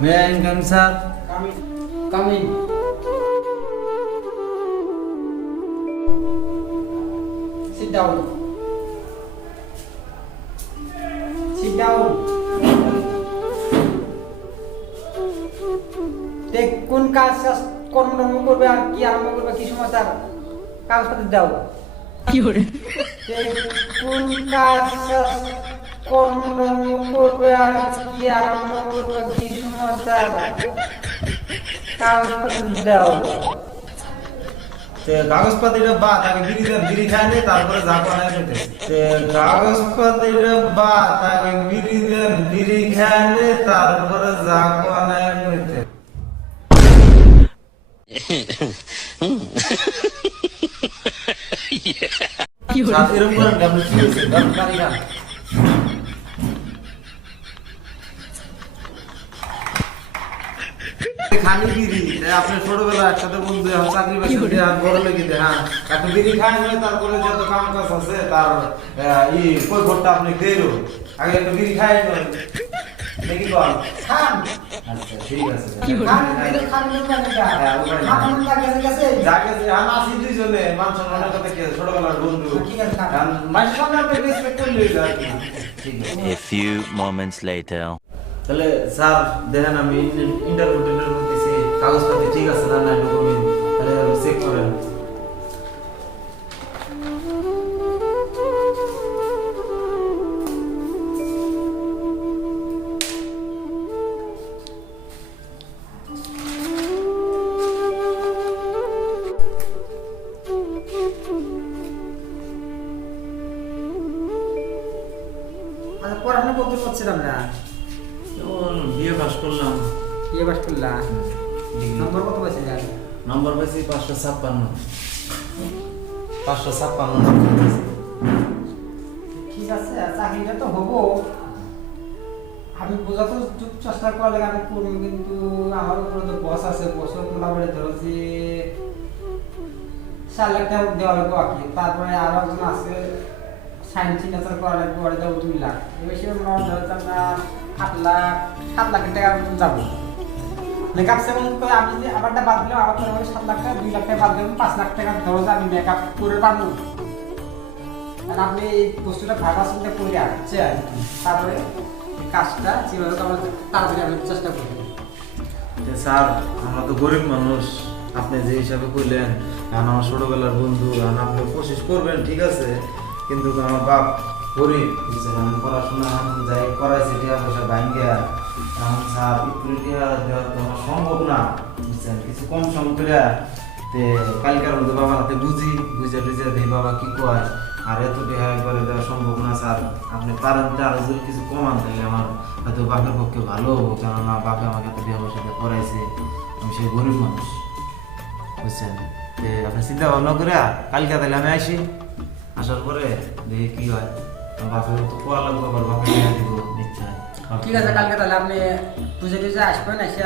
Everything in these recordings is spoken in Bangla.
May I come, sir? Come in. Sit down. Sit down. কোন কাজ কোন করবে আর কি আরম্ভ করবে কি সমাচার কাগজপত্র দাও কি করে কোন কাজ কোন করবে আর কি আরম্ভ করবে কি সমাচার কাগজপত্র দাও কাগজপত্রের বাদ আগে বিড়ি খায় নে তারপরে যা বানায় খেতে কাগজপত্রের বাদ আগে বিড়ি খায় নে তারপরে যা বানায় খেতে এরকম করেন আপনি কি হয়েছে পারি না খানি বিড়ি আপনি ছোটবেলা একসাথে বন্ধু চাকরি বাকরি বড় লেগে দেয় হ্যাঁ একটা বিড়ি খায় না তারপরে যত কাম কাজ আছে তার কই ভোটটা আপনি দেরো আগে একটা বিড়ি খায় দেখি বল খান আচ্ছা ঠিক আছে খান খান হ্যাঁ ওখানে খান লাগে জায়গা যে আমরা আসি দুইজনে মান সম্মানের কথা কি ছোটবেলার বন্ধু ঠিক আছে খান মাঝে সামনে আপনি রেসপেক্ট করলেই যায় ঠিক আছে A few moments later. তাহলে স্যার দেখেন আমি ইন্টারভিউ দিয়েছি কাগজপত্র ঠিক আছে না না ডকুমেন্ট তাহলে চেক করেন পড়াশোনা করতে পারছিলাম না বিয়ে পাস করলাম বিয়ে পাস করলা নম্বর কত পাইছে জানি নম্বর পেয়েছি 556 নম্বর পেয়েছি ঠিক আছে চাকরিটা তো হবো আমি বোঝাতে চেষ্টা করা লাগে আমি করবো কিন্তু আমার উপরে তো বস আছে বসের মোটামুটি ধরো যে 4 লাখ টাকা দেওয়া লাগবে বাকি তারপরে আরো একজন আছে সাইন সিগনেচার করা লাগবে ওরা যাবো 2 লাখ এই বেশি মনে ধরো আমরা 7 লাখ টাকা যাবো মেকআপ সেভেন করে আমি যে আবারটা বাদ দিলাম আবার তো 7 লাখ টাকা 2 লাখ টাকা বাদ দিলাম 5 লাখ টাকা ধরো যে আমি মেকআপ করে পারবো আর আপনি এই বস্তুটা ভাবা চিন্তা করে আসছে আর কি তারপরে কাজটা যেভাবে আমরা তাড়াতাড়ি আমি চেষ্টা করি স্যার আমরা তো গরিব মানুষ আপনি যে হিসাবে কইলেন আমার ছোটবেলার বন্ধু আপনি কোশিশ করবেন ঠিক আছে কিন্তু আমার বাপ গরিব বুঝছেন আমি পড়াশোনা যাই করাইছি টাকা পয়সা ভাঙ্গে এখন স্যার একটু টাকা দেওয়া তো আমার সম্ভব না বুঝছেন কিছু কম সম করে তে কালকার মধ্যে বাবার হাতে বুঝে দিই বাবা কি কয় আর এত টাকা করে দেওয়া সম্ভব না স্যার আপনি পারেন আর যদি কিছু কমান তাহলে আমার হয়তো বাপের পক্ষে ভালো হবো কেননা বাপে আমাকে এত টাকা পয়সা দিয়ে পড়াইছে আমি সেই গরিব মানুষ বুঝছেন তে আপনি চিন্তা ভাবনা করে কালকে তাহলে আমি আসি আসার পরে দেখি কি হয় বাপের তো কোয়া লাগবে আবার বাপে টাকা দিব নিশ্চয় ঠিক আছে কালকে তাহলে আপনি বুঝে টুঝে আসবেন এসে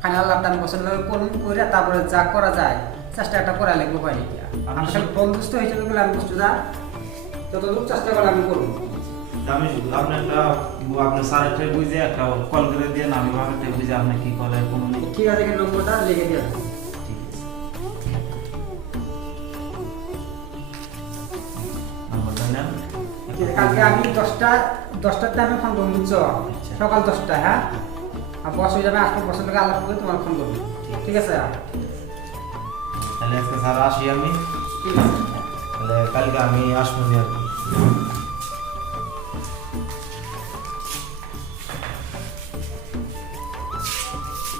ফাইনাল আপনার পছন্দ করুন করে তারপরে যা করা যায় চেষ্টা একটা করা লাগবে পাই আমার সাথে বন্ধুত্ব হিসেবে গেলে আমি বস্তুটা যতদূর চেষ্টা করে আমি করবো আমি আপনি একটা আপনার স্যারের থেকে বুঝে একটা কল করে দিয়ে আমি বাপের থেকে বুঝে আপনি কি করে কোনো ঠিক আছে নম্বরটা লিখে দিয়ে ঠিক আছে নম্বরটা নেন কালকে আমি 10টার টাইমে ফোন করবো বুঝছো সকাল 10টা হ্যাঁ আর বস হয়ে যাবে আসলে বসের লোক আলাপ করে তোমার ফোন করবো ঠিক আছে তাহলে আজকে স্যার আসি আমি ঠিক আছে তাহলে কালকে আমি আসবো আর কি